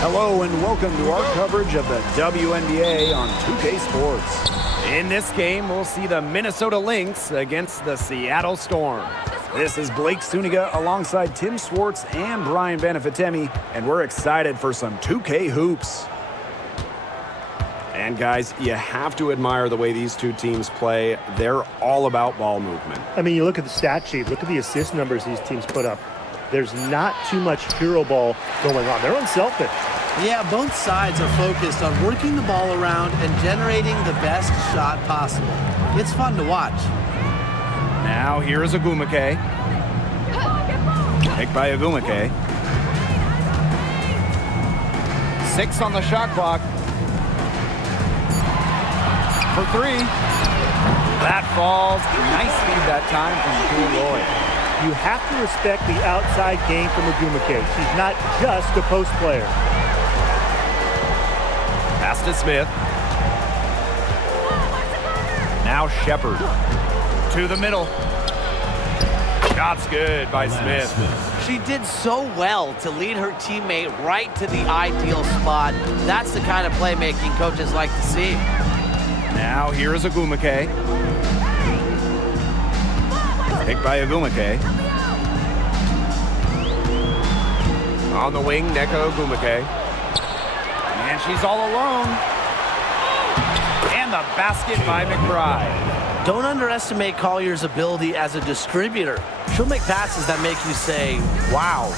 Hello and welcome to our coverage of the WNBA on 2K Sports. In this game, we'll see the Minnesota Lynx against the Seattle Storm. This is Blake Suniga alongside Tim Swartz and Brian Benefitemi, and we're excited for some 2K hoops. And guys, you have to admire the way these two teams play. They're all about ball movement. I mean, you look at the stat sheet, look at the assist numbers these teams put up. There's not too much hero ball going on. They're unselfish. Yeah, both sides are focused on working the ball around and generating the best shot possible. It's fun to watch. Now here is Agumake. Picked by Agumake. 6 on the shot clock. For 3. That falls. Nice feed that time from Jewel Lloyd. You have to respect the outside game from Agumake. She's not just a post player. Pass to Smith. Now Shepard. To the middle. Shot's good by Smith. She did so well to lead her teammate right to the ideal spot. That's the kind of playmaking coaches like to see. Now here is Agumake. Picked by Agumake. On the wing, Neko Agumake. And she's all alone. And the basket by McBride. Don't underestimate Collier's ability as a distributor. She'll make passes that make you say, wow.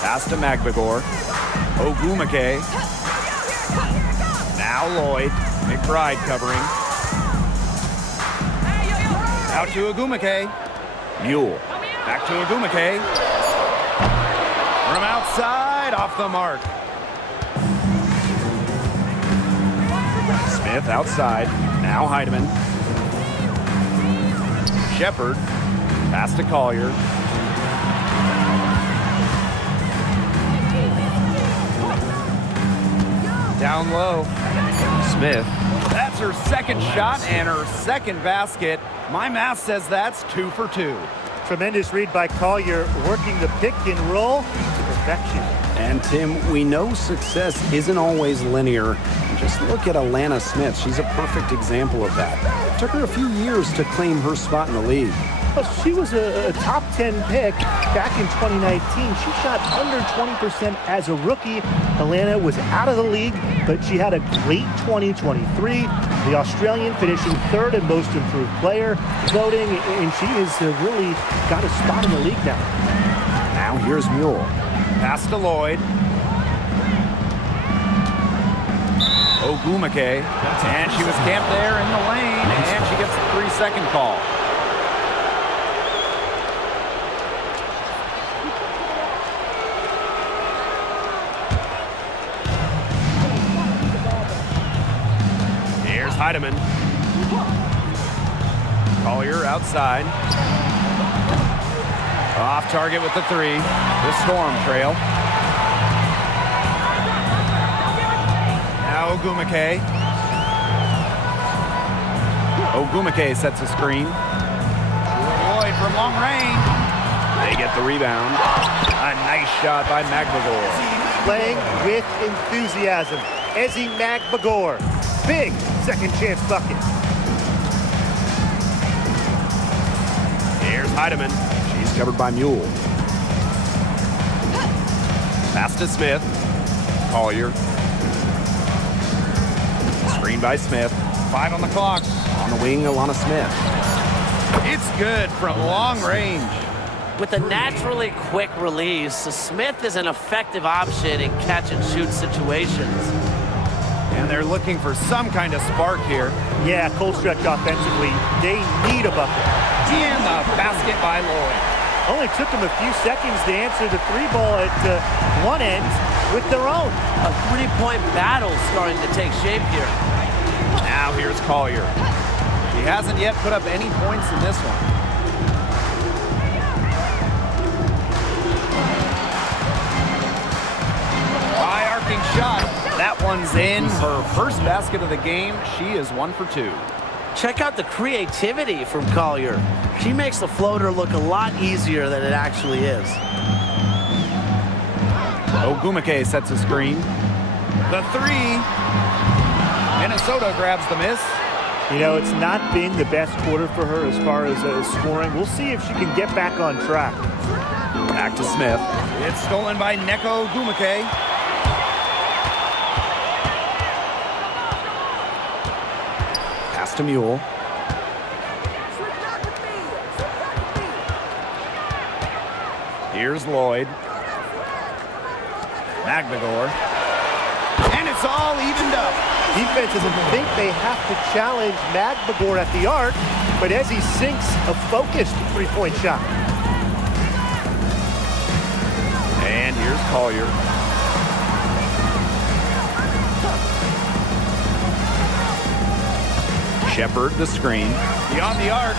Pass to Magbagor. Ogumake. Now Lloyd. McBride covering. Out to Agumake. Mule. Back to Agumake. From outside, off the mark. Smith outside. Now Heidemann. Shepard. Pass to Collier. Down low. Smith. That's her second shot and her second basket. My math says that's 2 for 2. Tremendous read by Collier, working the pick and roll to perfection. And Tim, we know success isn't always linear. Just look at Alana Smith. She's a perfect example of that. It took her a few years to claim her spot in the league. Well, she was a top 10 pick back in 2019. She shot under 20% as a rookie. Alana was out of the league, but she had a great 2023. The Australian finishing 3rd in most improved player voting, and she has really got a spot in the league now. Now here's Mule. Pass to Lloyd. Ogumake. And she was camped there in the lane, and she gets a 3-second call. Here's Heidemann. Collier outside. Off target with the 3. The Storm trail. Now Ogumake. Ogumake sets a screen. Lloyd from long range. They get the rebound. A nice shot by Magbagor. Playing with enthusiasm. Ezi Magbagor. Big second chance bucket. Here's Heidemann. She's covered by Mule. Pass to Smith. Collier. Screen by Smith. 5 on the clock. On the wing, Alana Smith. It's good from long range. With a naturally quick release, Smith is an effective option in catch-and-shoot situations. And they're looking for some kind of spark here. Yeah, cold stretch offensively. They need a bucket. And the basket by Lloyd. Only took them a few seconds to answer the 3-ball at one end with their own. A 3-point battle starting to take shape here. Now here's Collier. She hasn't yet put up any points in this one. High arcing shot. That one's in. Her first basket of the game. She is 1 for 2. Check out the creativity from Collier. She makes the floater look a lot easier than it actually is. Ogumake sets a screen. The three. Minnesota grabs the miss. You know, it's not been the best quarter for her as far as scoring. We'll see if she can get back on track. Back to Smith. It's stolen by Neko Ogumake. Pass to Mule. Here's Lloyd. Magdagor. And it's all evened up. Defense doesn't think they have to challenge Magdagor at the arc, but as he sinks a focused three-point shot. And here's Collier. Shepard the screen. Beyond the arc.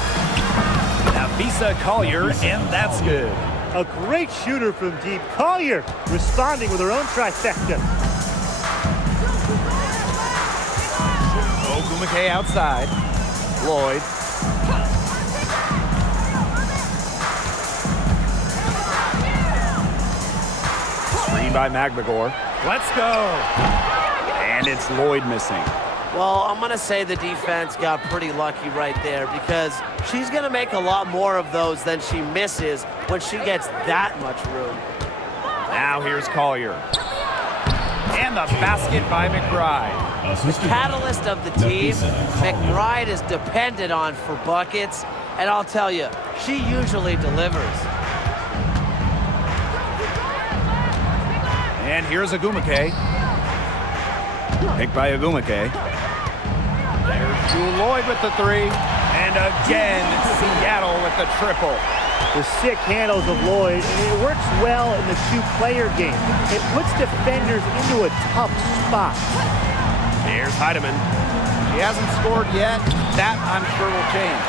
Nafisa Collier, and that's good. A great shooter from deep. Collier responding with her own trifecta. Ogumake outside. Lloyd. Screen by Magdagor. Let's go. And it's Lloyd missing. Well, I'm going to say the defense got pretty lucky right there because she's going to make a lot more of those than she misses when she gets that much room. Now here's Collier. And the basket by McBride. The catalyst of the team, McBride is dependent on for buckets, and I'll tell you, she usually delivers. And here's Ogumake. Picked by Ogumake. There's Jewel Lloyd with the three. And again, Seattle with the triple. The sick handles of Lloyd, it works well in the two-player game. It puts defenders into a tough spot. Here's Heidemann. She hasn't scored yet. That, I'm sure, will change.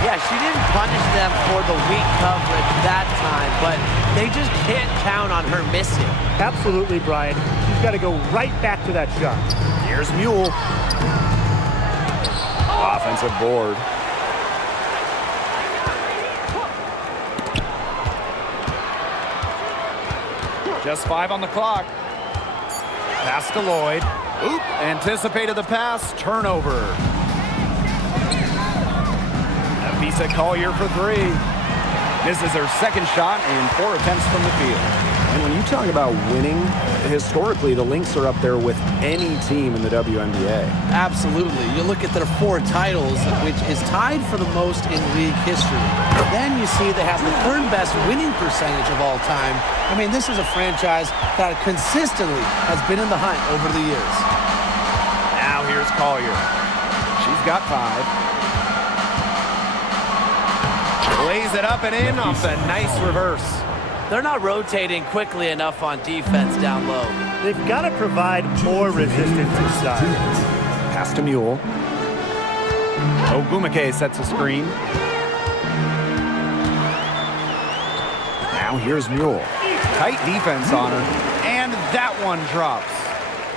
Yeah, she didn't punish them for the weak coverage that time, but they just can't count on her missing. Absolutely, Brian. She's got to go right back to that shot. Here's Mule. Offensive board. Just 5 on the clock. Pass to Lloyd. Oop, anticipated the pass. Turnover. Nafisa Collier for three. Misses her second shot and 4 attempts from the field. And when you talk about winning, historically, the Lynx are up there with any team in the WNBA. Absolutely. You look at their 4 titles, which is tied for the most in league history. Then you see they have the 3rd best winning percentage of all time. I mean, this is a franchise that consistently has been in the hunt over the years. Now here's Collier. She's got 5. Lays it up and in off the nice reverse. They're not rotating quickly enough on defense down low. They've got to provide more resistance inside. Pass to Mule. Ogumake sets a screen. Now here's Mule. Tight defense on her, and that one drops.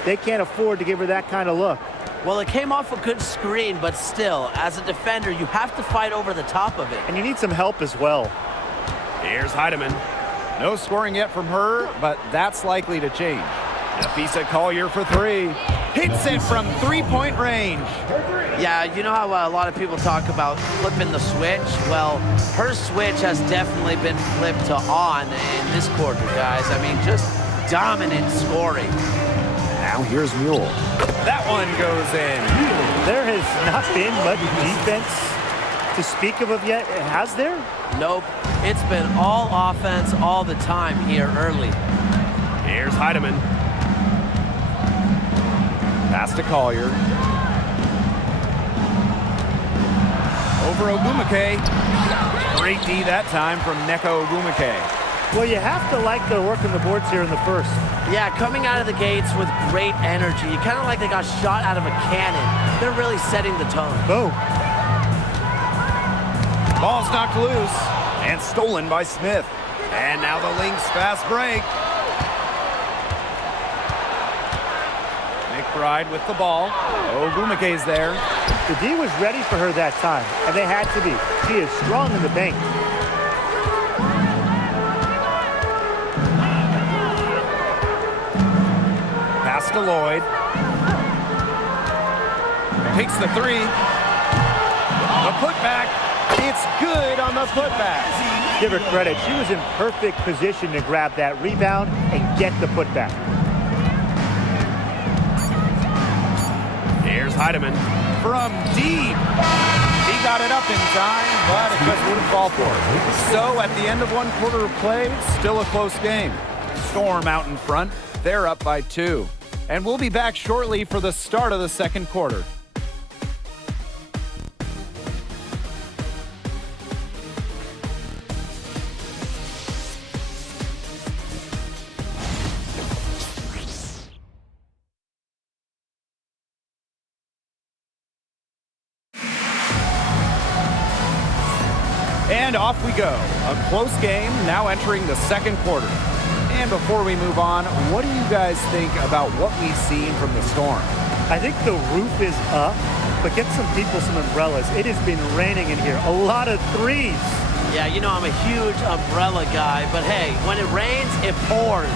They can't afford to give her that kind of look. Well, it came off a good screen, but still, as a defender, you have to fight over the top of it. And you need some help as well. Here's Heidemann. No scoring yet from her, but that's likely to change. Nafisa Collier for 3. Hits it from 3-point range. Yeah, you know how a lot of people talk about flipping the switch? Well, her switch has definitely been flipped to on in this quarter, guys. I mean, just dominant scoring. Now here's Mule. That one goes in. There has not been much defense to speak of yet, has there? Nope. It's been all offense all the time here early. Here's Heidemann. Pass to Collier. Over Ogumake. Great D that time from Neko Ogumake. Well, you have to like their work on the boards here in the first. Yeah, coming out of the gates with great energy. Kind of like they got shot out of a cannon. They're really setting the tone. Boom. Ball's knocked loose and stolen by Smith. And now the Lynx fast break. McBride with the ball. Ogumake's there. The D was ready for her that time, and they had to be. She is strong in the paint. to Lloyd. Takes the three. The putback. It's good on the putback. Give her credit. She was in perfect position to grab that rebound and get the putback. Here's Heidemann from deep. He got it up in time, but it just wouldn't fall for it. So at the end of one quarter of play, still a close game. Storm out in front. They're up by 2. And we'll be back shortly for the start of the second quarter. And off we go. A close game now entering the second quarter. And before we move on, what do you guys think about what we've seen from the Storm? I think the roof is up, but get some people some umbrellas. It has been raining in here. A lot of threes. Yeah, you know I'm a huge umbrella guy, but hey, when it rains, it pours.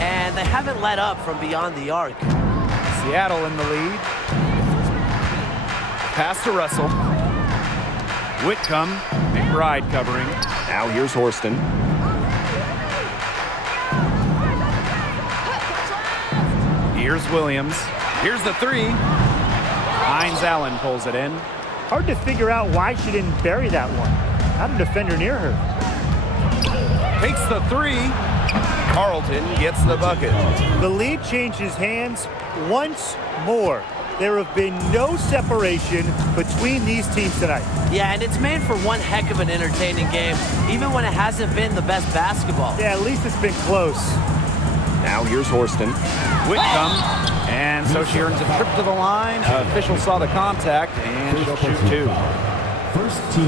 And they haven't let up from beyond the arc. Seattle in the lead. Pass to Russell. Whitcomb, McBride covering. Now here's Horston. Here's Williams. Here's the three. Hines Allen pulls it in. Hard to figure out why she didn't bury that one. Not a defender near her. Takes the three. Carlton gets the bucket. The lead changes hands once more. There have been no separation between these teams tonight. Yeah, and it's made for one heck of an entertaining game, even when it hasn't been the best basketball. Yeah, at least it's been close. Now here's Horston. Whitcomb. And so she earns a trip to the line. Official saw the contact, and she'll shoot 2.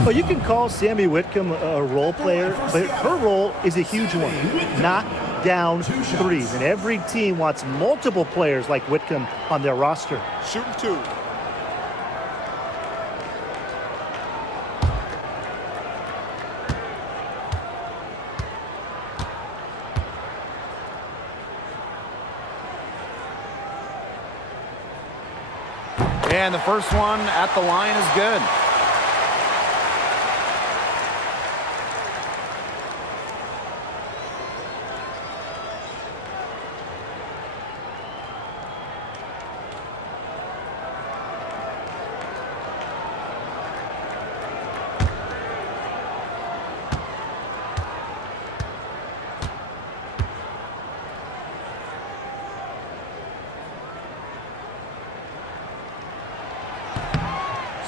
Well, you can call Sammy Whitcomb a role player, but her role is a huge one. Knock down threes, and every team wants multiple players like Whitcomb on their roster. Shooting 2. And the first one at the line is good.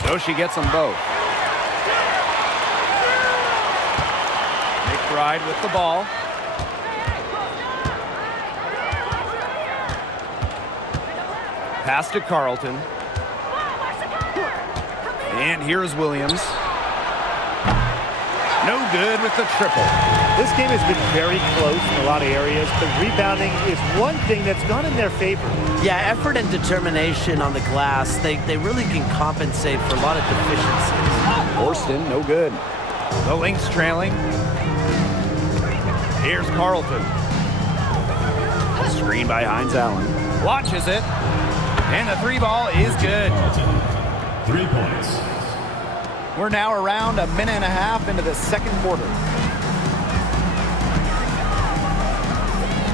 So she gets them both. McBride with the ball. Pass to Carlton. And here's Williams. No good with the triple. This game has been very close in a lot of areas, but rebounding is one thing that's gone in their favor. Yeah, effort and determination on the glass, they really can compensate for a lot of deficiencies. Horston, no good. The Lynx trailing. Here's Carlton. Screen by Hines Allen. Watches it. And the 3 ball is good. 3 points. We're now around a minute and a half into the second quarter.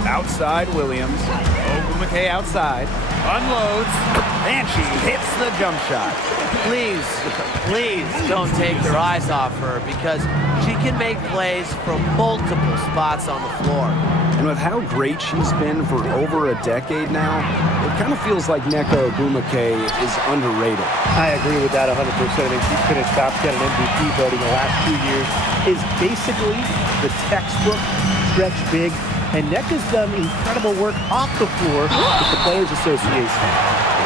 Outside Williams. Ogumake outside. Unloads. And she hits the jump shot. Please don't take your eyes off her, because she can make plays from multiple spots on the floor. And with how great she's been for over a decade now, it kind of feels like Nneka Ogumake is underrated. I agree with that 100%. I mean, she's finished top 10 in MVP voting the last 2 years. Is basically the textbook stretch big. And Nneka's done incredible work off the floor with the Players Association.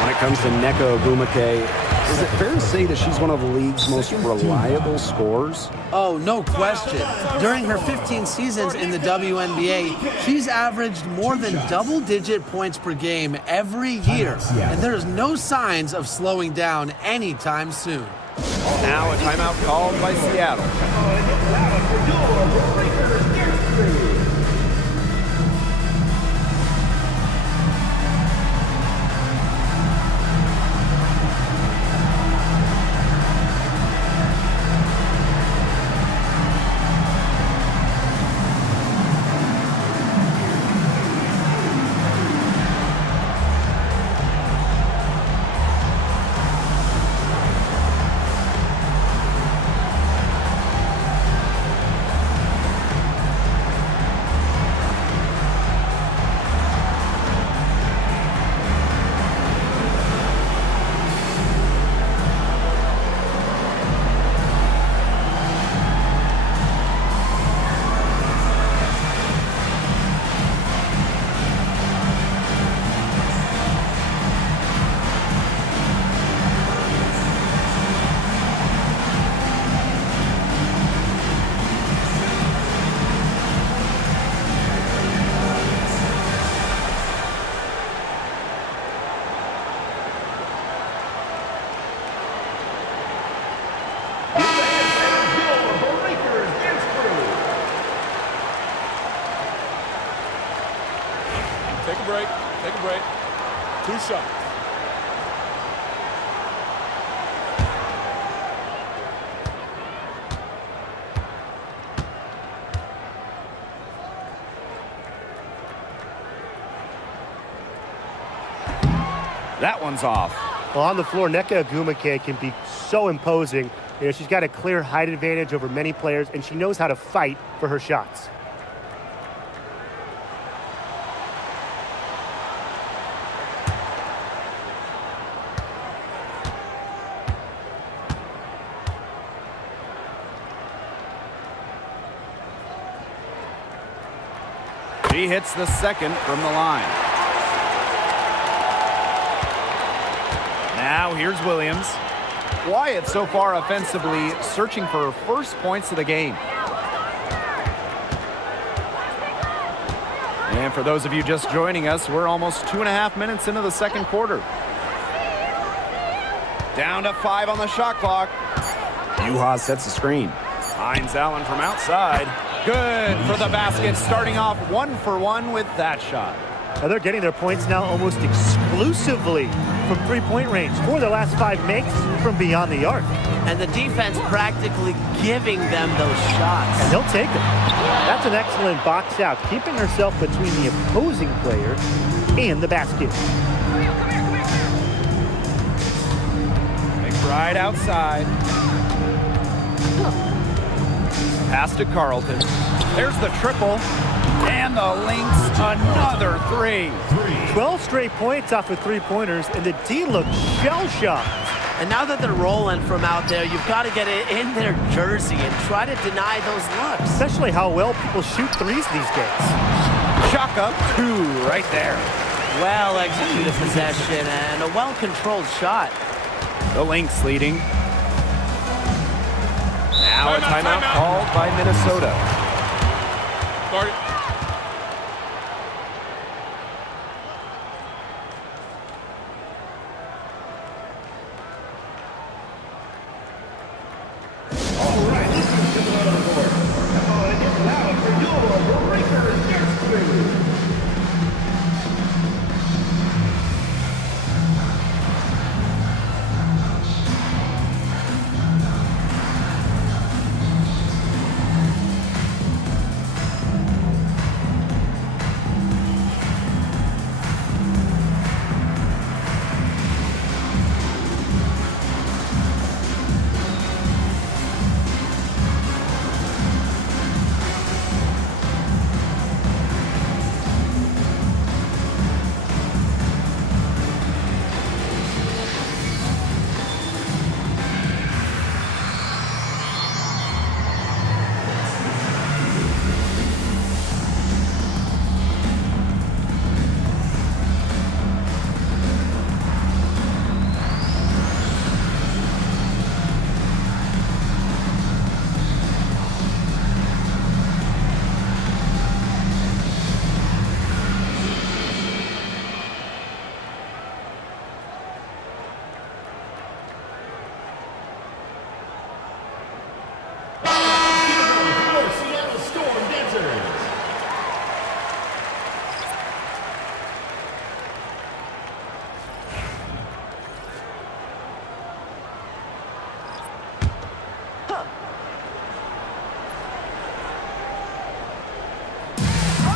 When it comes to Nneka Ogumake, is it fair to say that she's one of the league's most reliable scorers? Oh, no question. During her 15 seasons in the WNBA, she's averaged more than double-digit points per game every year, and there is no signs of slowing down anytime soon. Now a timeout called by Seattle. a break. Take a break. 2 shots. That one's off. Well, on the floor, Nneka Ogwumike can be so imposing. You know, she's got a clear height advantage over many players, and she knows how to fight for her shots. She hits the second from the line. Now here's Williams. Wyatt so far offensively searching for her first points of the game. And for those of you just joining us, we're almost 2.5 minutes into the second quarter. Down to 5 on the shot clock. Juha sets the screen. Hines Allen from outside. Good for the basket, starting off 1 for 1 with that shot. Now they're getting their points now almost exclusively from three-point range. 4 of their last 5 makes from beyond the arc. And the defense practically giving them those shots. And they'll take them. That's an excellent box out, keeping herself between the opposing player and the basket. McBride outside. Pass to Carlton. There's the triple. And the Lynx, another 3. 12 straight points off of three-pointers, and the D looks shell-shocked. And now that they're rolling from out there, you've got to get it in their jersey and try to deny those looks. Especially how well people shoot threes these days. Shaka, 2 right there. Well-executed possession and a well-controlled shot. The Lynx leading. Now a timeout called by Minnesota. Target.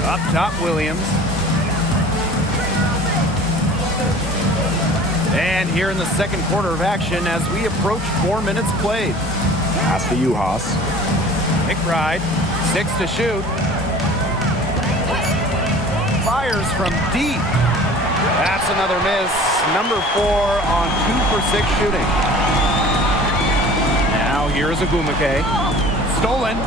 Up top, Williams. And here in the second quarter of action as we approach 4 minutes played. Pass to Juhas. McBride, 6 to shoot. Fires from deep. That's another miss. Number 4 on 2 for 6 shooting. Now here's Ogwumike. Stolen.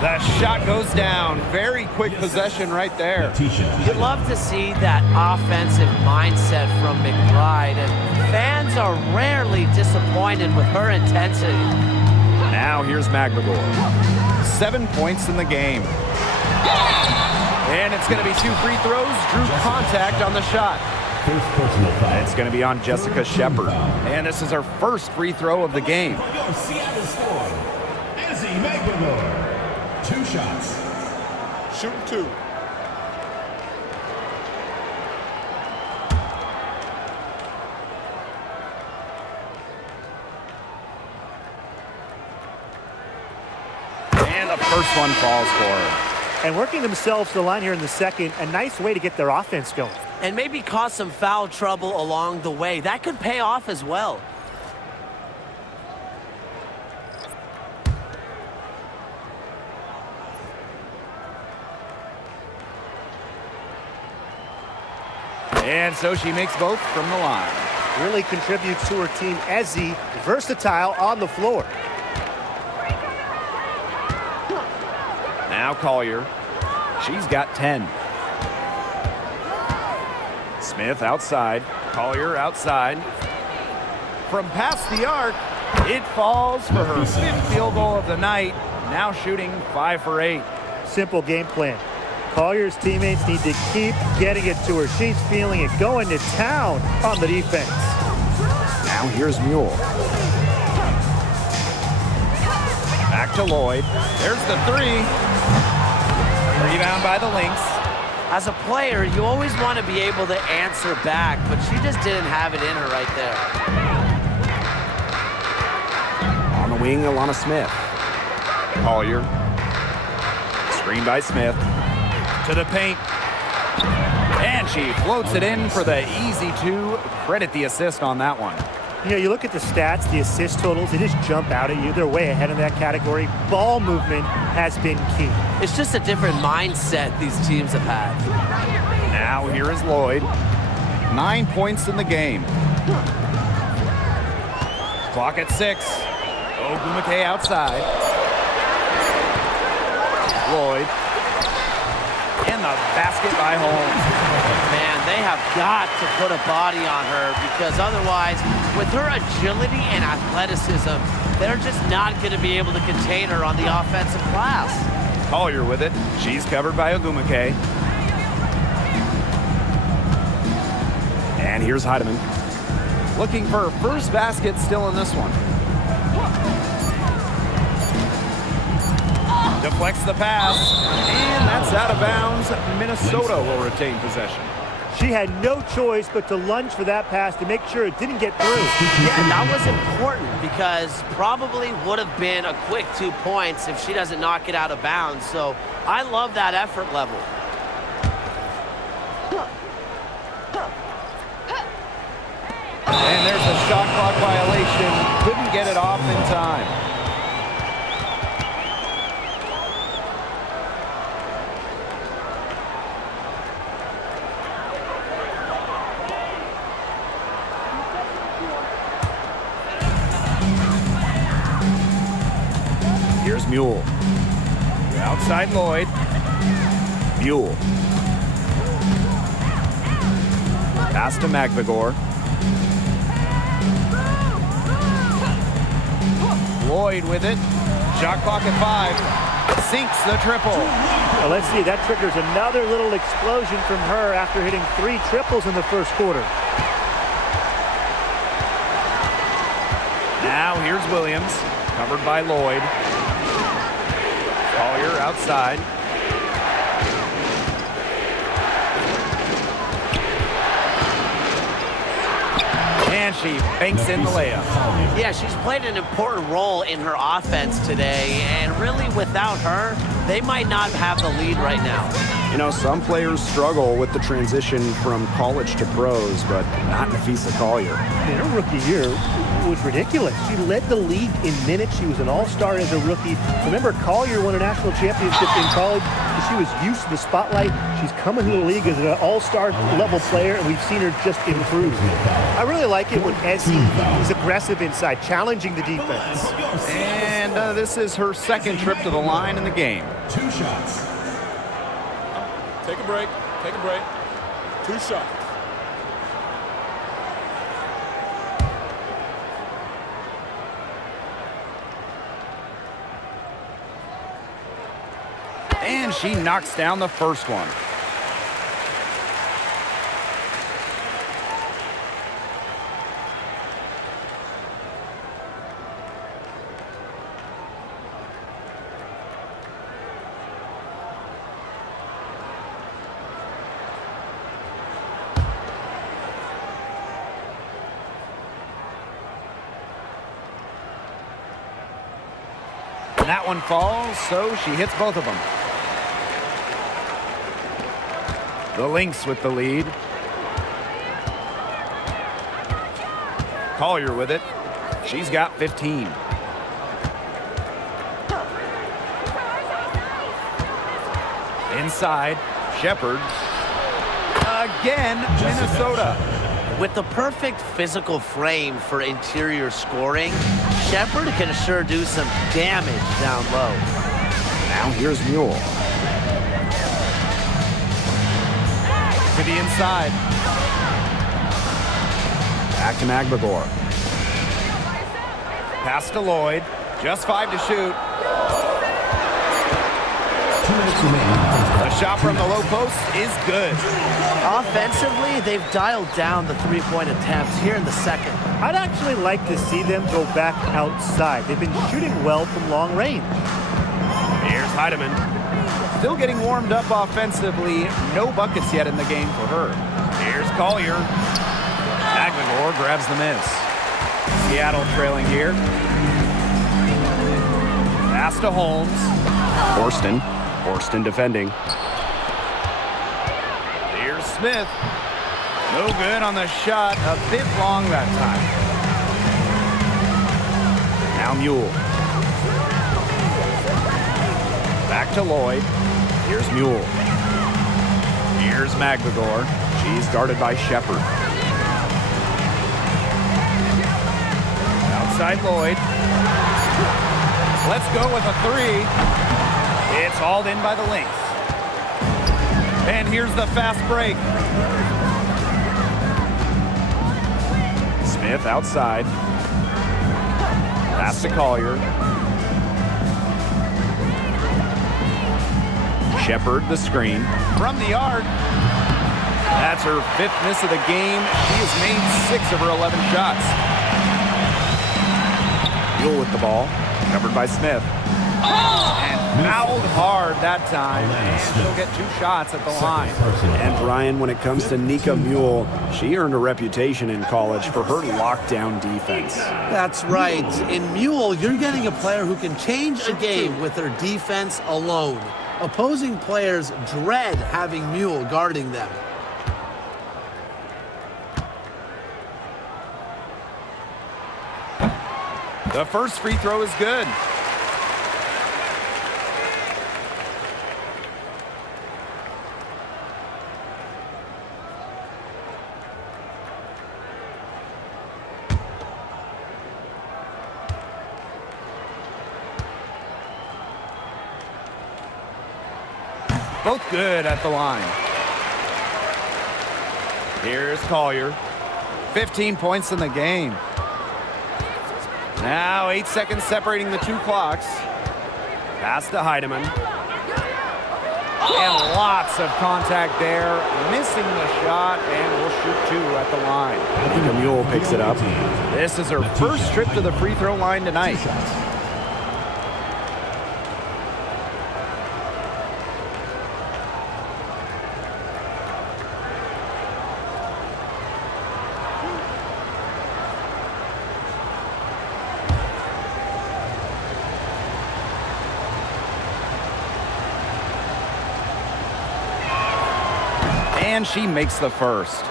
The shot goes down. Very quick possession right there. You'd love to see that offensive mindset from McBride, and fans are rarely disappointed with her intensity. Now here's McBride. 7 points in the game. And it's going to be 2 free throws. Drew contact on the shot. It's going to be on Jessica Shepard. And this is her first free throw of the game. McLemore. 2 shots. Shooting 2. And the first one falls for her. And working themselves to the line here in the second, a nice way to get their offense going. And maybe cause some foul trouble along the way. That could pay off as well. And so she makes both from the line. Really contributes to her team. Ezzy, versatile on the floor. Now Collier. She's got 10. Smith outside. Collier outside. From past the arc, it falls for her 5th field goal of the night. Now shooting 5 for 8. Simple game plan. Collier's teammates need to keep getting it to her. She's feeling it, going to town on the defense. Now here's Mule. Back to Lloyd. There's the 3. Rebound by the Lynx. As a player, you always want to be able to answer back, but she just didn't have it in her right there. On the wing, Alana Smith. Collier. Screen by Smith. To the paint. And she floats it in for the easy 2. Credit the assist on that one. You know, you look at the stats, the assist totals, they just jump out at you. They're way ahead of that category. Ball movement has been key. It's just a different mindset these teams have had. Now here is Lloyd. 9 points in the game. Clock at 6. Ogumake outside. Lloyd. And the basket by Holmes. Man, they have got to put a body on her because otherwise, with her agility and athleticism, they're just not going to be able to contain her on the offensive glass. Collier with it. She's covered by Ogumake. And here's Heidemann. Looking for her first basket still in this one. Deflects the pass, and that's out of bounds. Minnesota will retain possession. She had no choice but to lunge for that pass to make sure it didn't get through. Yeah, that was important because probably would have been a quick 2 points if she doesn't knock it out of bounds. So I love that effort level. And there's a shot clock violation. Couldn't get it off in time. Here's Mule. Outside Lloyd. Mule. Pass to McVigor. Lloyd with it. Shot clock at 5. Sinks the triple. Now let's see, that triggers another little explosion from her after hitting 3 triples in the first quarter. Now here's Williams. Covered by Lloyd. Collier outside. And she banks in the layup. Yeah, she's played an important role in her offense today, and really without her, they might not have the lead right now. You know, some players struggle with the transition from college to pros, but not Nafisa Collier. In her rookie year was ridiculous. She led the league in minutes. She was an all-star as a rookie. Remember, Collier won a national championship in college. She was used to the spotlight. She's coming to the league as an all-star level player, and we've seen her just improve. I really like it when Ezzy is aggressive inside, challenging the defense. And this is her second trip to the line in the game. 2 shots. Take a break. Take a break. 2 shots. And she knocks down the first one. And that one falls, so she hits both of them. The Lynx with the lead. Collier with it. She's got 15. Inside, Shepherd. Again, Minnesota. With the perfect physical frame for interior scoring, Shepherd can sure do some damage down low. Now here's Mule. To the inside. Back to Magbagor. Pass to Lloyd. Just 5 to shoot. The shot from the low post is good. Offensively, they've dialed down the three-point attempts here in the second. I'd actually like to see them go back outside. They've been shooting well from long range. Here's Heidemann. Still getting warmed up offensively. No buckets yet in the game for her. Here's Collier. Magbagor grabs the miss. Seattle trailing here. Pass to Holmes. Horston defending. Here's Smith. No good on the shot. A bit long that time. Now Mule. Back to Lloyd. Here's Mule. Here's Magbagor. She's guarded by Shepherd. Outside Lloyd. Let's go with a 3. It's hauled in by the Lynx. And here's the fast break. Smith outside. Pass to Collier. Shepherd the screen. From the arc. That's her 5th miss of the game. She has made 6 of her 11 shots. Mule with the ball. Covered by Smith. And fouled hard that time. And she'll get 2 shots at the line. And Ryan, when it comes to Nika Mule, she earned a reputation in college for her lockdown defense. That's right. In Mule, you're getting a player who can change a game with their defense alone. Opposing players dread having Mule guarding them. The first free throw is good. Both good at the line. Here's Collier. 15 points in the game. Now 8 seconds separating the 2 clocks. Pass to Heidemann. And lots of contact there. Missing the shot, and will shoot 2 at the line. Nika Mule picks it up. This is her first trip to the free throw line tonight. And she makes the first.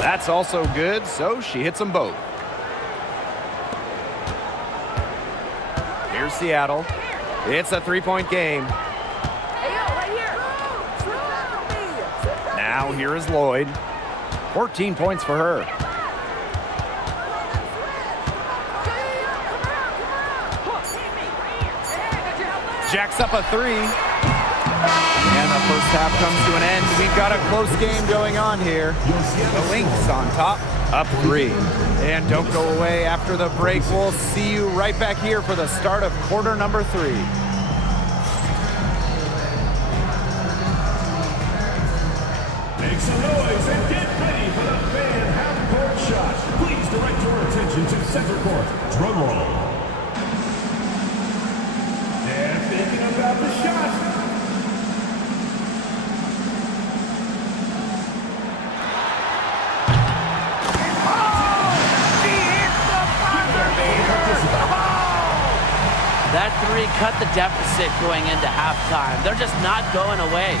That's also good, so she hits them both. Here's Seattle. It's a 3-point game. Now here is Lloyd. 14 points for her. Jacks up a 3. And the first half comes to an end. We've got a close game going on here. The Lynx on top, up 3. And don't go away after the break. We'll see you right back here for the start of quarter number 3. center court, drum roll. They're thinking about the shot. That three cut the deficit going into halftime. They're just not going away.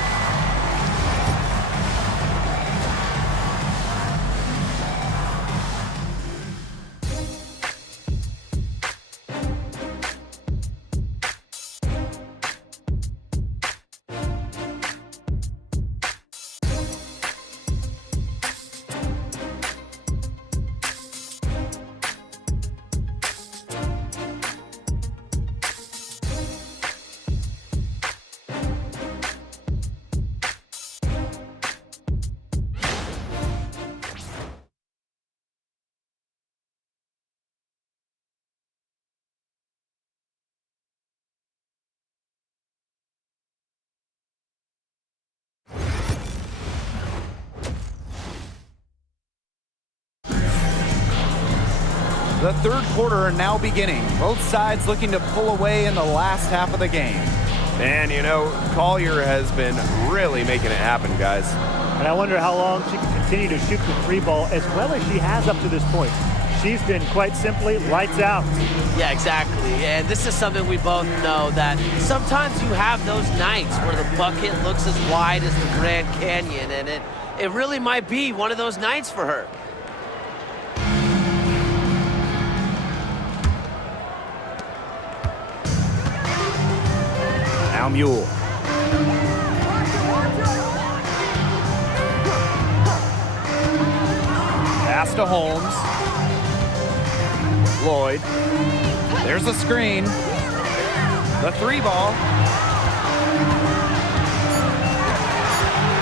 The third quarter now beginning. Both sides looking to pull away in the last half of the game. And, you know, Collier has been really making it happen, guys. And I wonder how long she can continue to shoot the three ball as well as she has up to this point. She's been quite simply lights out. Yeah, exactly. And this is something we both know, that sometimes you have those nights where the bucket looks as wide as the Grand Canyon, and it really might be one of those nights for her. Now Mule. Pass to Holmes. Lloyd. There's a screen. The three ball.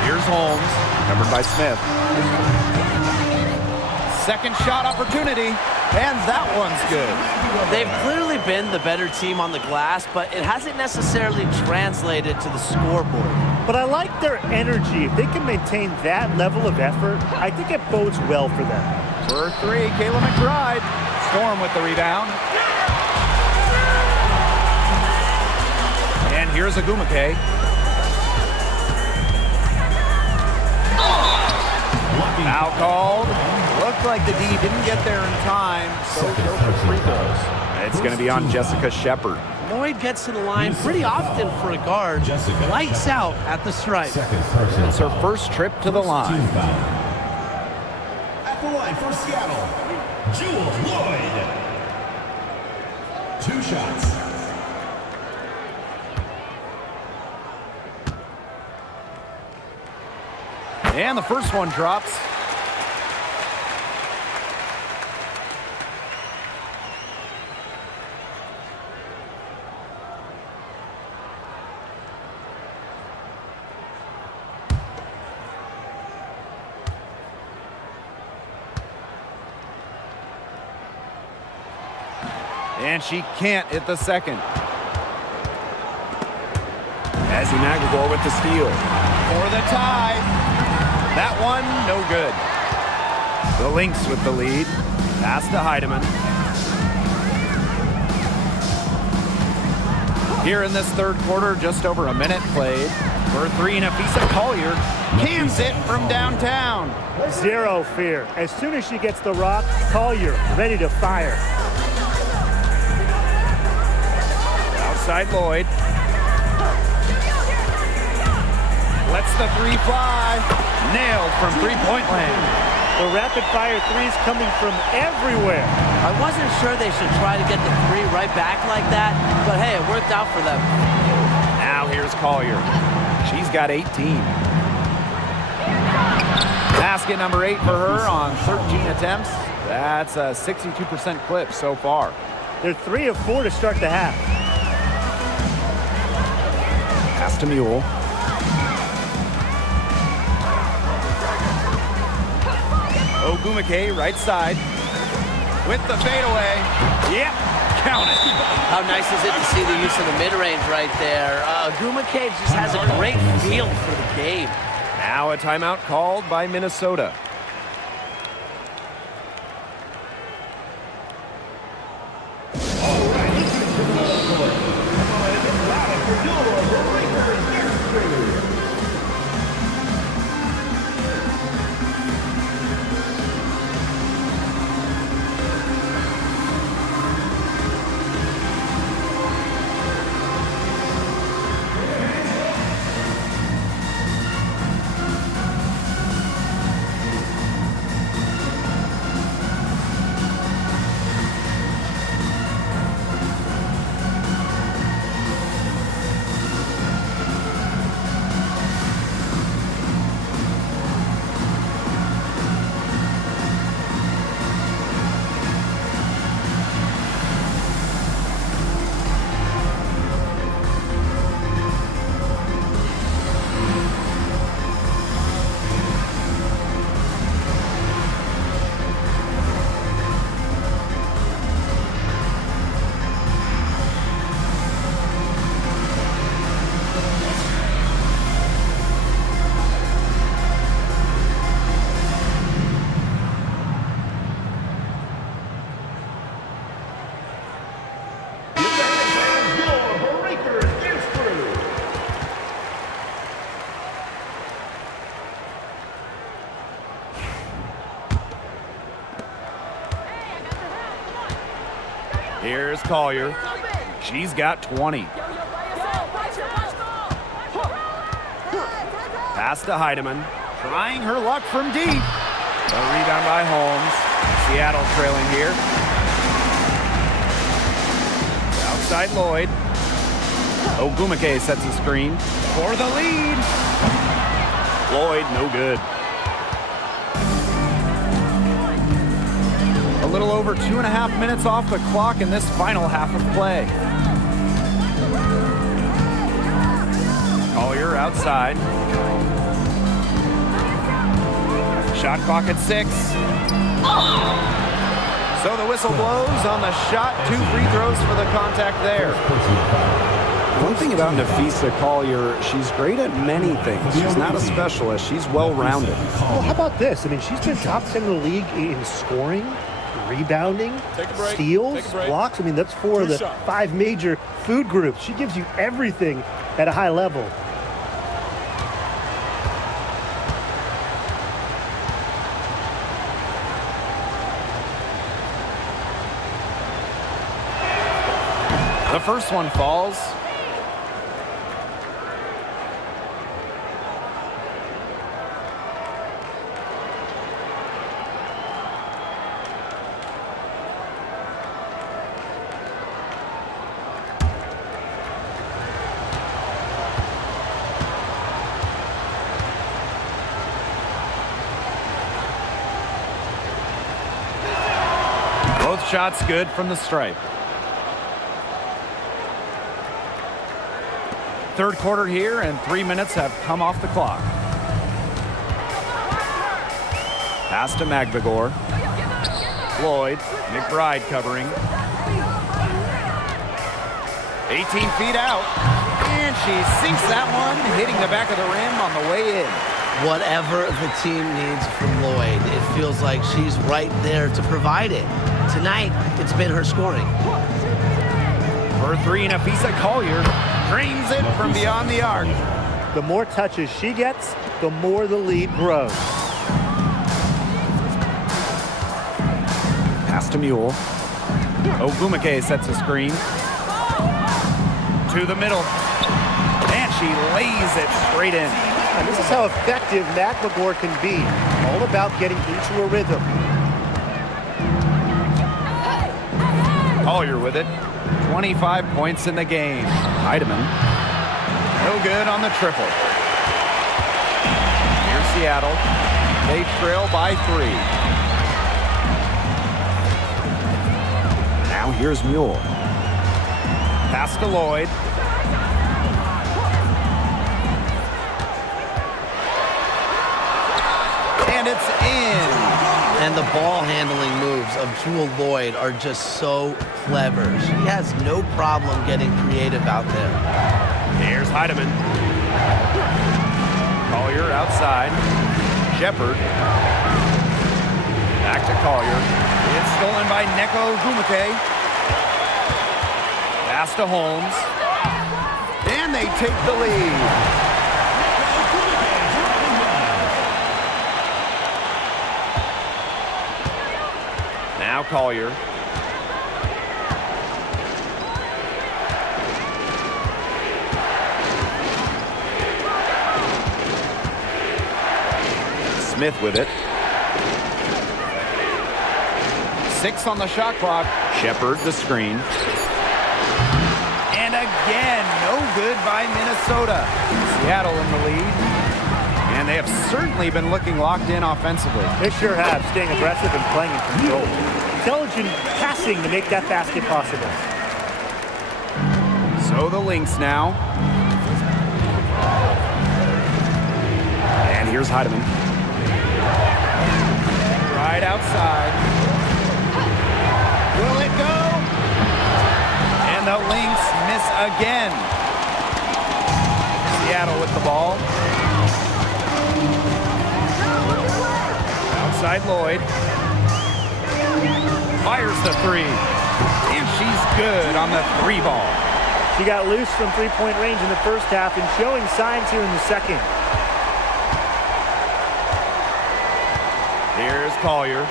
Here's Holmes, covered by Smith. Second shot opportunity, and that one's good. They've clearly been the better team on the glass, but it hasn't necessarily translated to the scoreboard. But I like their energy. If they can maintain that level of effort, I think it bodes well for them. For three, Kayla McBride. Storm with the rebound. And here's Agumake. Foul called. Looked like the D didn't get there in time, so go for free throws. It's going to be on Jessica Shepard. Lloyd gets to the line pretty often for a guard. Lights out at the stripe. It's her first trip to the line. At the line for Seattle, Jewel Lloyd. 2 shots. And the first one drops. And she can't hit the second. Azzy Magagor with the steal. For the tie. That one, no good. The Lynx with the lead. Pass to Heidemann. Here in this third quarter, just over a minute played. For three, Nafisa Collier cans it from downtown. Zero fear. As soon as she gets the rock, Collier ready to fire. Outside Lloyd. Lets the three fly. Nailed from three-point land. The rapid-fire threes coming from everywhere. I wasn't sure they should try to get the three right back like that, but hey, it worked out for them. Now here's Collier. She's got 18. Basket number 8 for her on 13 attempts. That's a 62% clip so far. They're 3 of 4 to start the half. Pass to Mule. Ogumake, right side, with the fadeaway. Yep, count it. How nice is it to see the use of the mid-range right there? Ogumake just has a great feel for the game. Now a timeout called by Minnesota. Here's Collier. She's got 20. Pass to Heidemann. Trying her luck from deep. A rebound by Holmes. Seattle trailing here. Outside Lloyd. Ogumake sets a screen for the lead. Lloyd, no good. A little over 2.5 minutes off the clock in this final half of play. Collier outside. Shot clock at 6. So the whistle blows on the shot. 2 free throws for the contact there. One thing about Nafisa Collier, she's great at many things. She's not a specialist. She's well-rounded. Well, how about this? I mean, she's been top 10 in the league in scoring, rebounding, steals, blocks. I mean, that's 4 of the 5 major food groups. She gives you everything at a high level. The first one falls. Both shots good from the stripe. Third quarter here, and 3 minutes have come off the clock. Pass to Magbagor. Lloyd, McBride covering. 18 feet out, and she sinks that one, hitting the back of the rim on the way in. Whatever the team needs from Lloyd, it feels like she's right there to provide it. Tonight, it's been her scoring. For 3, Nafisa Collier drains it from beyond the arc. The more touches she gets, the more the lead grows. Pass to Mule. Ogumake sets a screen. To the middle. And she lays it straight in. And this is how effective Magbagor can be. All about getting into a rhythm. Collier with it. 25 points in the game. Heidemann. No good on the triple. Here's Seattle. They trail by 3. Now here's Mule. Pass to Lloyd. And it's in. And the ball handling moves of Jewel Lloyd are just so clever. She has no problem getting creative out there. Here's Heidemann. Collier outside. Shepard. Back to Collier. It's stolen by Neko Gumake. Pass to Holmes. And they take the lead. Now Collier. Smith with it. 6 on the shot clock. Shepard the screen. And again, no good by Minnesota. Seattle in the lead. And they have certainly been looking locked in offensively. They sure have, staying aggressive and playing in control. Intelligent passing to make that basket possible. So the Lynx now. And here's Heidemann. Right outside. Will it go? And the Lynx miss again. Seattle with the ball. Outside Lloyd. Fires the 3. And she's good on the 3 ball. She got loose from three-point range in the first half and showing signs here in the second. Here's Collier.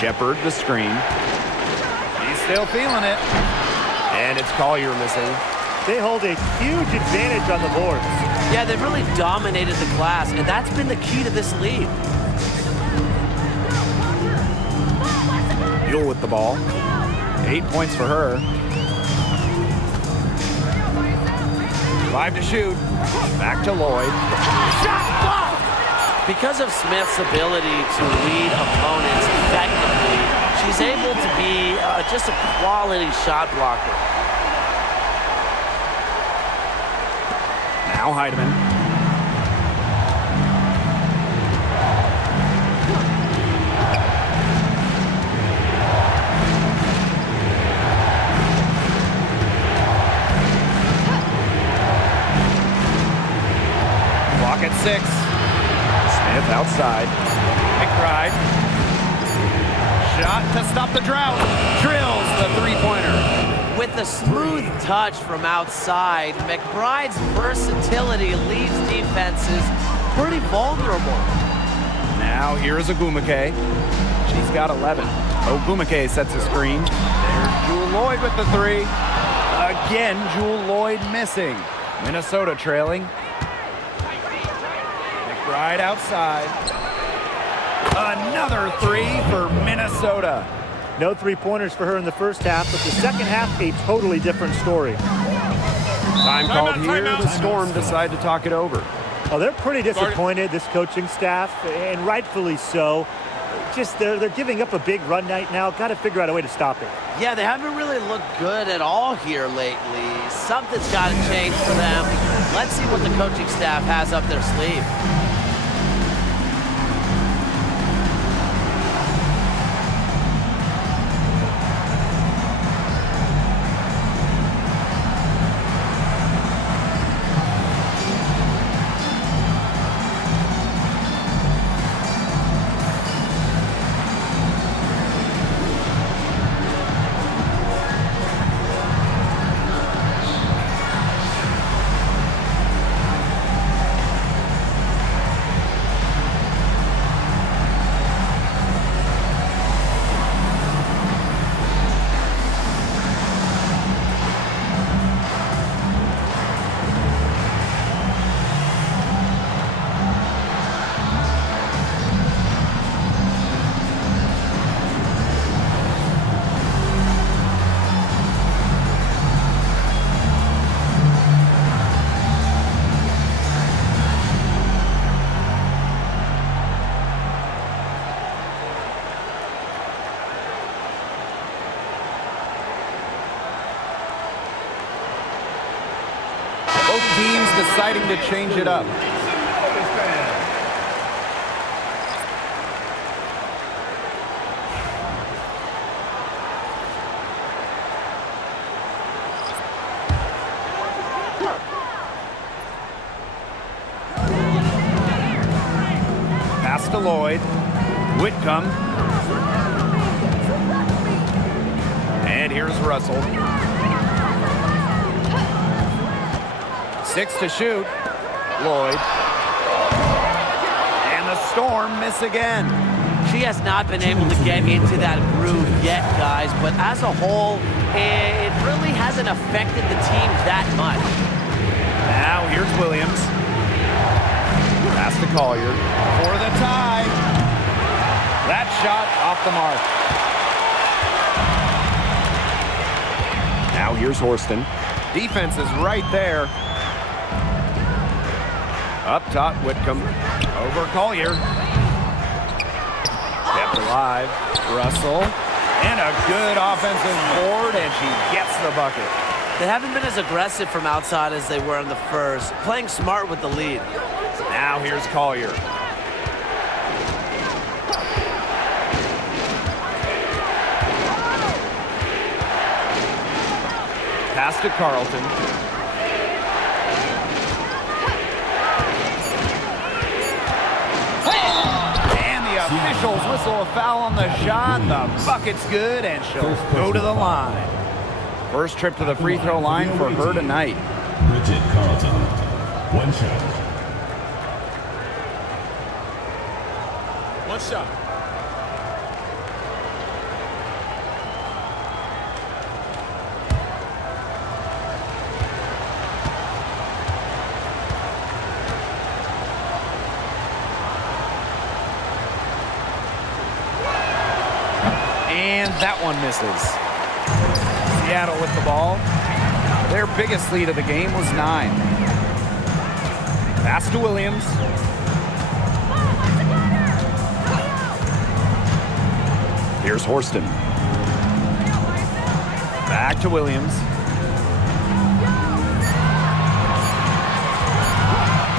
Shepard the screen. He's still feeling it. And it's Collier missing. They hold a huge advantage on the boards. Yeah, they've really dominated the glass, and that's been the key to this lead. Buell with the ball. 8 points for her. 5 to shoot. Back to Lloyd. Shot blocked! Because of Smith's ability to lead opponents effectively, she's able to be just a quality shot blocker. Now Heidemann. Clock at 6. Smith outside. McBride. Shot to stop the drought. Drills the three-pointer. With a smooth touch from outside, McBride's versatility leaves defenses pretty vulnerable. Now here's Ogwumike. She's got 11. Ogwumike sets a screen. There's Jewel Lloyd with the 3. Again, Jewel Lloyd missing. Minnesota trailing. McBride outside. Another 3 for Minnesota. No three-pointers for her in the first half, but the second half, a totally different story. Time called here. The Storm decide to talk it over. Oh, they're pretty disappointed, this coaching staff, and rightfully so. Just they're giving up a big run night now. Got to figure out a way to stop it. Yeah, they haven't really looked good at all here lately. Something's got to change for them. Let's see what the coaching staff has up their sleeve. Both teams deciding to change it up. Pass to Lloyd. Whitcomb. And here's Russell. 6 to shoot. Lloyd. And the Storm miss again. She has not been able to get into that groove yet, guys, but as a whole, it really hasn't affected the team that much. Now here's Williams. Pass to Collier for the tie. That shot off the mark. Now here's Horston. Defense is right there. Up top, Whitcomb. Over Collier. Kept alive. Russell. And a good offensive board, and she gets the bucket. They haven't been as aggressive from outside as they were in the first, playing smart with the lead. Now here's Collier. Pass to Carlton. Officials whistle a foul on the shot. The bucket's good, and she'll go to the line. First trip to the free throw line for her tonight. Bridget Carlton, 1 shot. 1 shot. that one misses. Seattle with the ball. Their biggest lead of the game was 9. Pass to Williams. Here's Horston. Back to Williams.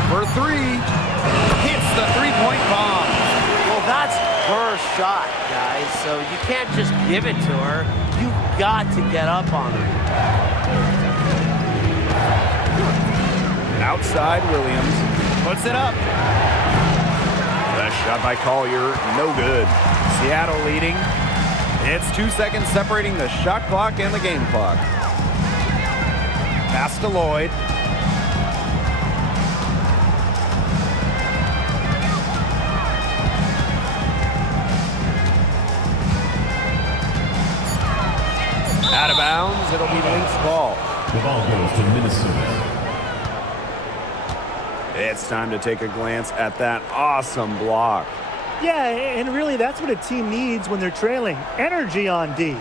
For 3. Hits the three-point bomb. Well, that's her shot, guys, so you can't just give it to her. You've got to get up on her. Outside Williams. Puts it up. The shot by Collier, no good. Seattle leading. It's 2 seconds separating the shot clock and the game clock. Pass to Lloyd. Out of bounds, it'll be Lynx ball. The ball goes to Minnesota. It's time to take a glance at that awesome block. Yeah, and really that's what a team needs when they're trailing. Energy on D.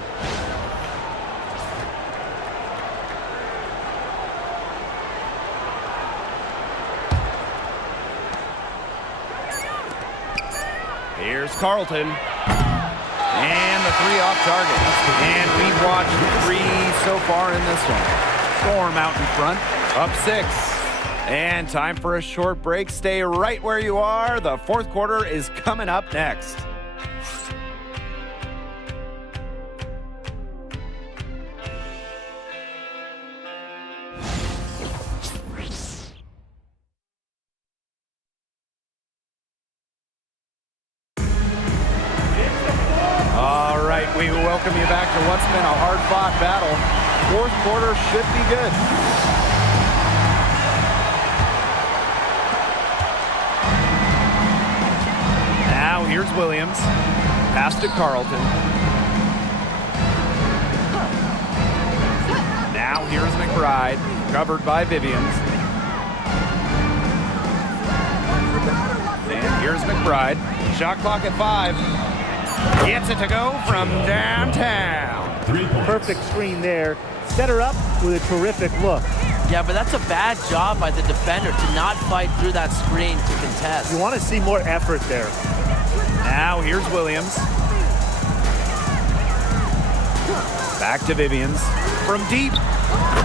Here's Carlton. And the 3 off target. And we've watched 3 so far in this one. Storm out in front, up 6. And time for a short break. Stay right where you are. The fourth quarter is coming up next. All right, we welcome you back to what's been a hard-fought battle. Fourth quarter should be good. Now here's Williams. Pass to Carlton. Now here's McBride. Covered by Vivians. And here's McBride. Shot clock at 5. Gets it to go from downtown. 3 points. Perfect screen there. Set her up with a terrific look. Yeah, but that's a bad job by the defender to not fight through that screen to contest. You want to see more effort there. Now here's Williams. Back to Vivians. From deep.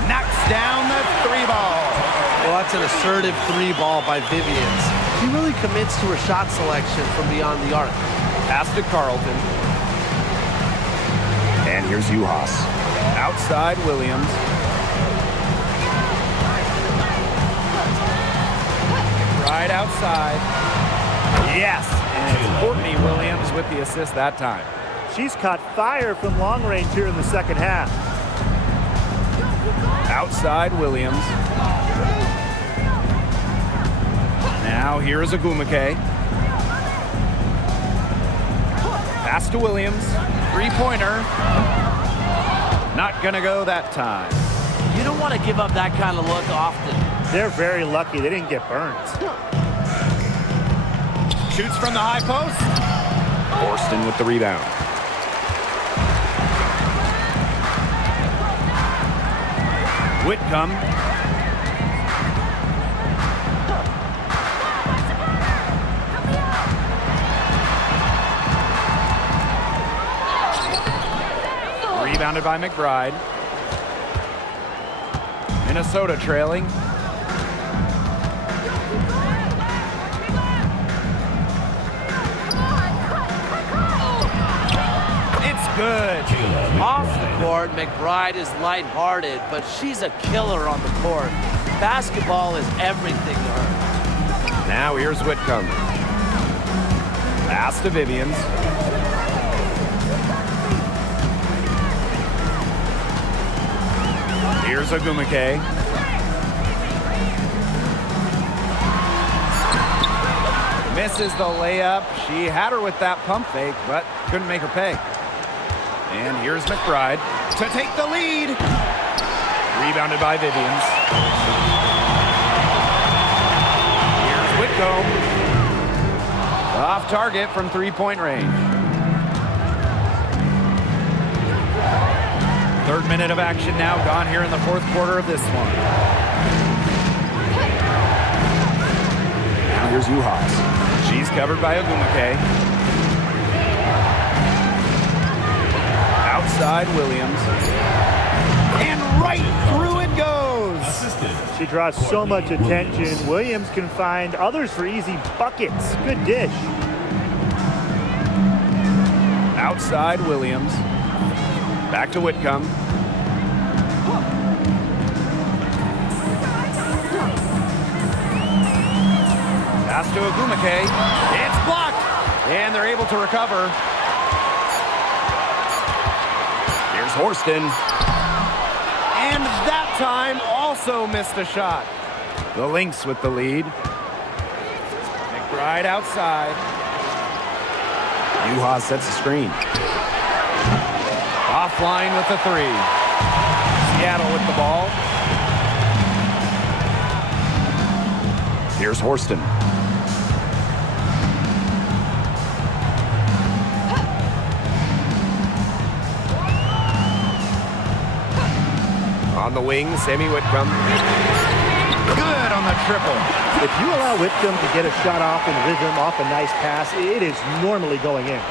Knocks down the 3 ball. Well, that's an assertive 3 ball by Vivians. He really commits to her shot selection from beyond the arc. Pass to Carlton. And here's Uhas. Outside Williams. Right outside. Yes. And it's Courtney Williams with the assist that time. She's caught fire from long range here in the second half. Outside Williams. Now here is Agumake. Pass to Williams. 3-pointer. Not gonna go that time. You don't want to give up that kind of look often. They're very lucky they didn't get burnt. Shoots from the high post. Horston with the rebound. Whitcomb. Rebounded by McBride. Minnesota trailing. It's good. Off the court, McBride is lighthearted, but she's a killer on the court. Basketball is everything to her. Now here's Whitcomb. Pass to Vivians. Here's Agumake. Misses the layup. She had her with that pump fake, but couldn't make her pay. And here's McBride to take the lead. Rebounded by Vivians. Here's Whitcomb. Off target from 3-point range. Third minute of action now gone here in the fourth quarter of this one. Now here's Uhas. She's covered by Ogumake. Outside Williams. And right through it goes. She draws so much attention. Williams can find others for easy buckets. Good dish. Outside Williams. Back to Whitcomb. Pass to Ogumake. It's blocked. And they're able to recover. Here's Horston. And that time also missed a shot. The Lynx with the lead. McBride outside. Uhas sets the screen. Offline with the three. Seattle with the ball. Here's Horston. On the wing, Sammy Whitcomb. Good on the triple. If you allow Whitcomb to get a shot off in rhythm off a nice pass, it is normally going in.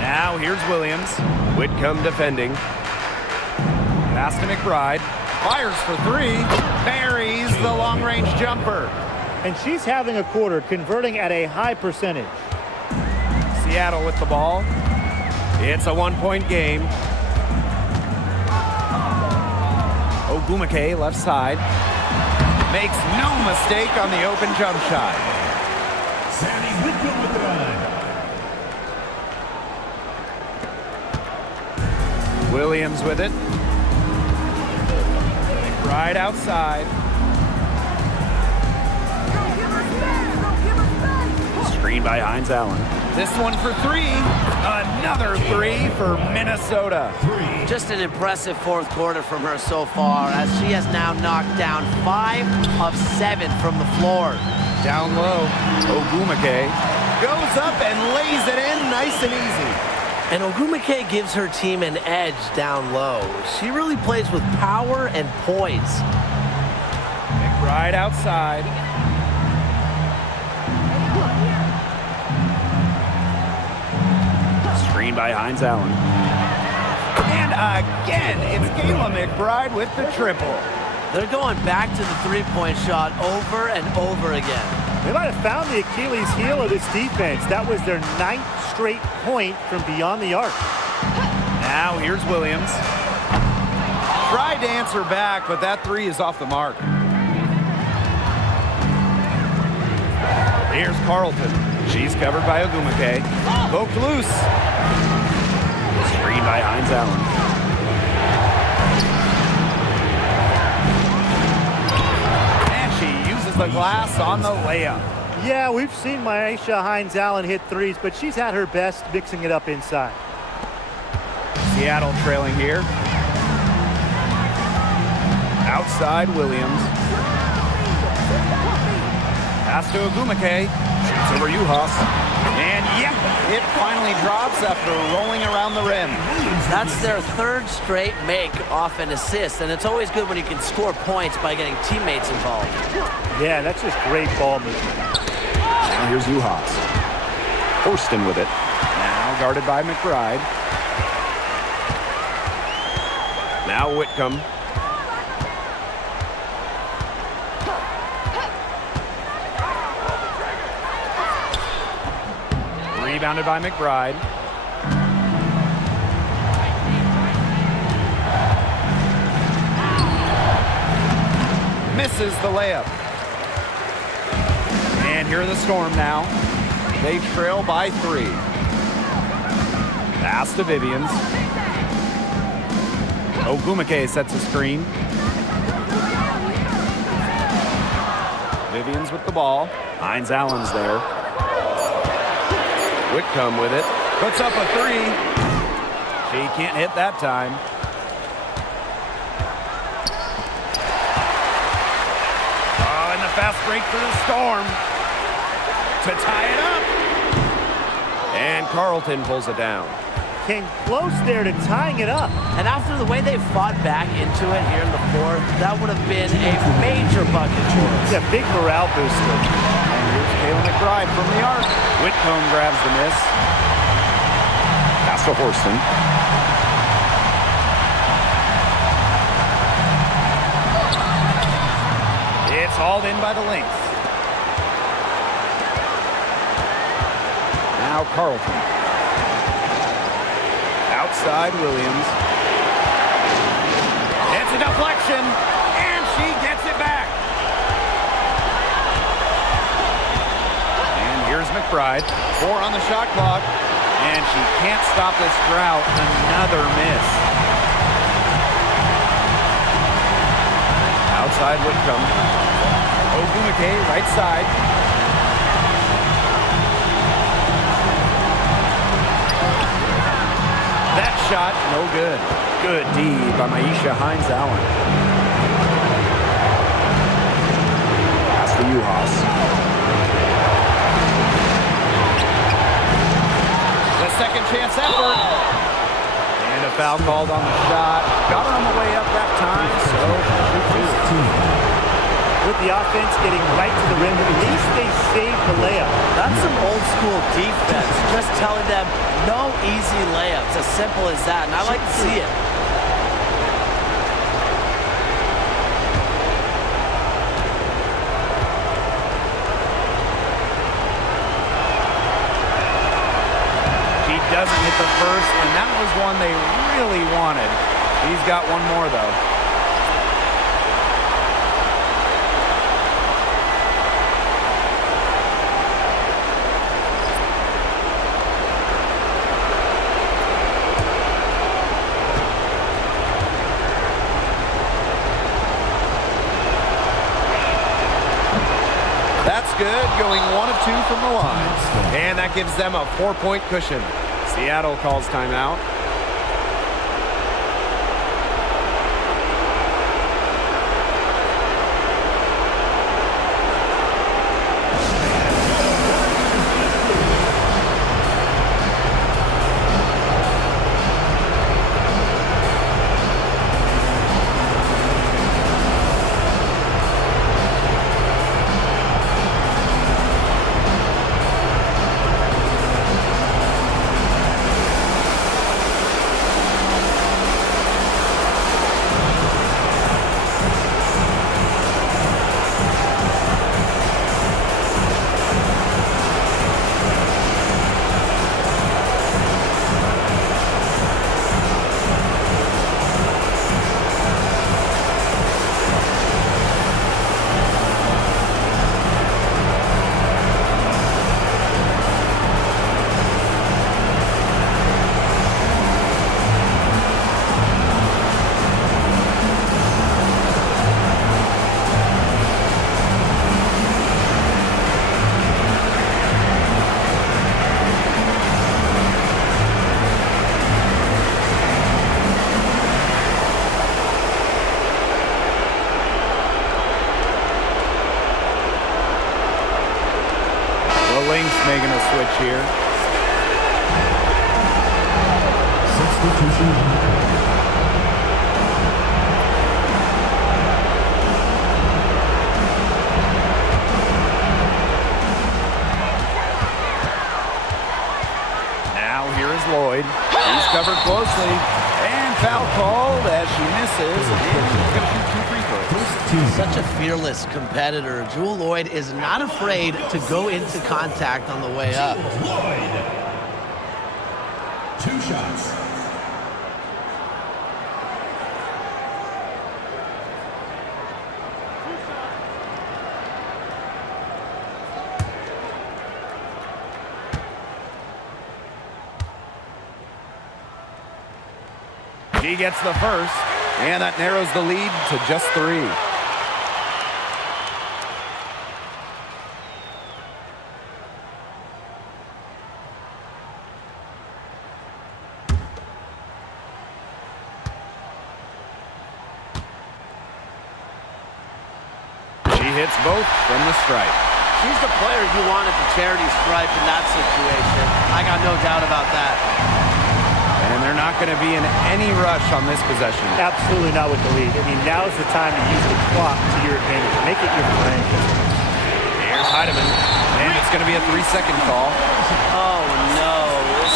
Now here's Williams. Whitcomb defending. Pass to McBride. Fires for three. Buries the long-range jumper. And she's having a quarter, converting at a high percentage. Seattle with the ball. It's a one-point game. Ogumake left side. Makes no mistake on the open jump shot. Sammy Whitcomb with the line. Williams with it. McBride outside. Screen by Hines Allen. This one for three. Another three for Minnesota. Just an impressive fourth quarter from her so far, as she has now knocked down 5 of 7 from the floor. Down low, Ogumake goes up and lays it in nice and easy. And Ogumake gives her team an edge down low. She really plays with power and poise. McBride outside. Screen by Hines Allen. And again, it's Kayla McBride with the triple. They're going back to the three-point shot over and over again. They might have found the Achilles heel of this defense. That was their 9th straight point from beyond the arc. Now here's Williams. Tried to answer back, but that three is off the mark. Here's Carlton. She's covered by Ogumake. Poked loose. Screen by Hines Allen. And she uses the glass on the layup. Yeah, we've seen Myisha Hines Allen hit threes, but she's had her best mixing it up inside. Seattle trailing here. Outside Williams. Pass to Ogumake. Shoots over Uhas. And yep, it finally drops after rolling around the rim. That's their 3rd straight make off an assist, and it's always good when you can score points by getting teammates involved. Yeah, that's just great ball movement. Now here's Uhas. Horston with it. Now guarded by McBride. Now Whitcomb. Rebounded by McBride. Misses the layup. And here are the Storm now. They trail by 3. Pass to Vivians. Ogumake sets a screen. Vivians with the ball. Hines Allen's there. Whitcomb with it. Puts up a 3. She can't hit that time. Oh, and the fast break for the Storm to tie it up. And Carlton pulls it down. Came close there to tying it up. And after the way they fought back into it here in the fourth, that would have been a major bucket for us. Yeah, big morale booster. And here's Kayla McBride from the arc. Whitcomb grabs the miss. Pass to Horston. It's hauled in by the Lynx. Now Carlton. Outside Williams. It's a deflection, and she gets it back. And here's McBride. 4 on the shot clock, and she can't stop this drought. Another miss. Outside Whitcomb. Ogumake, right side. That shot, no good. Good D by Maisha Hines-Allen. Pass to Uhas. The second chance effort. And a foul called on the shot. Got her on the way up that time, so With the offense getting right to the rim, at least they saved the layup. That's some old school defense, just telling them no easy layups, as simple as that, and I like to see it. she doesn't hit the first, and that was one they really wanted. She's got one more, though. That's good, going 1 of 2 from the line. And that gives them a 4-point cushion. Seattle calls timeout. Lynx making a switch here. Substitution. Now here is Lloyd. He's covered closely. And foul called as she misses. And she's going to shoot 2 free throws. Such a fearless competitor. Jewell Loyd is not afraid to go into contact on the way up. Lloyd. 2 shots. She gets the first, and that narrows the lead to just 3. She hits both from the stripe. She's the player you want at the charity stripe in that situation. I got no doubt about that. not going to be in any rush on this possession. Absolutely not with the lead. I mean, now's the time to use the clock to your advantage. Make it your friend. Here's Heidemann, and it's going to be a 3-second call. Oh, no.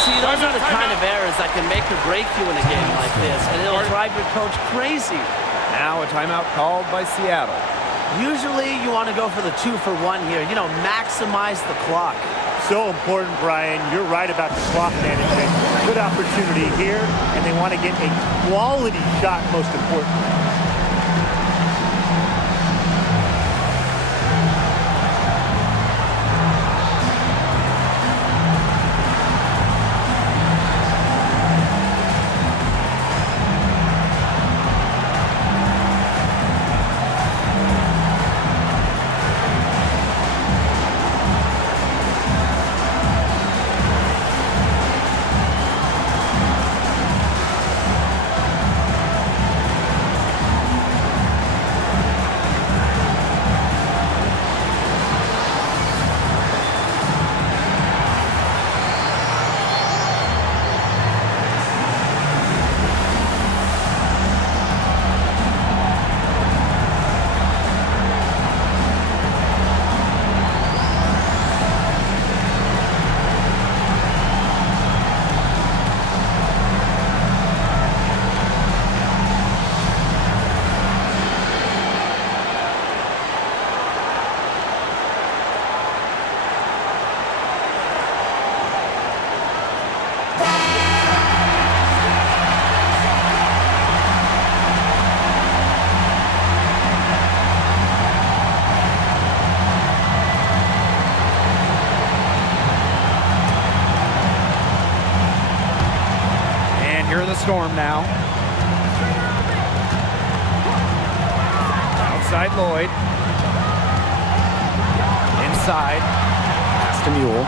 See, those are the kind of errors that can make or break you in a game like this, and it'll drive your coach crazy. Now a timeout called by Seattle. Usually you want to go for the 2-for-1 here. You know, maximize the clock. So important, Brian. You're right about the clock management. Good opportunity here, and they want to get a quality shot, most importantly. Storm now. Outside Lloyd. Inside. Pass to Mule.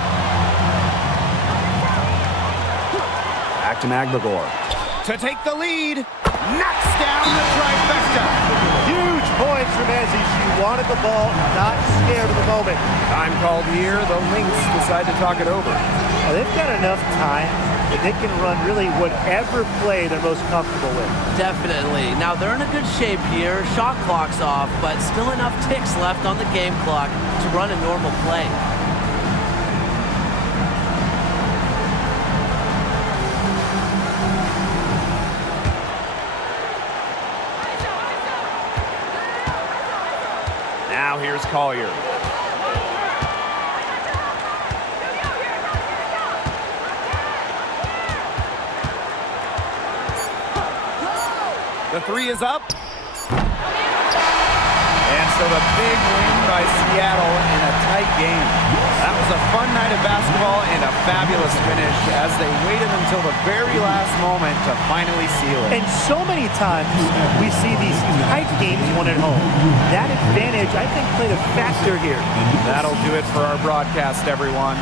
Back to Magbagor. To take the lead. Knocks down the trifecta. Huge points from Ezzy. She wanted the ball, not scared of the moment. Time called here. The Lynx decide to talk it over. Well, they've got enough time that they can run really whatever play they're most comfortable with. Definitely. Now, they're in a good shape here. Shot clock's off, but still enough ticks left on the game clock to run a normal play. Now here's Collier. The three is up. And so the big win by Seattle in a tight game. That was a fun night of basketball and a fabulous finish as they waited until the very last moment to finally seal it. And so many times we see these tight games won at home. That advantage, I think, played a factor here. That'll do it for our broadcast, everyone.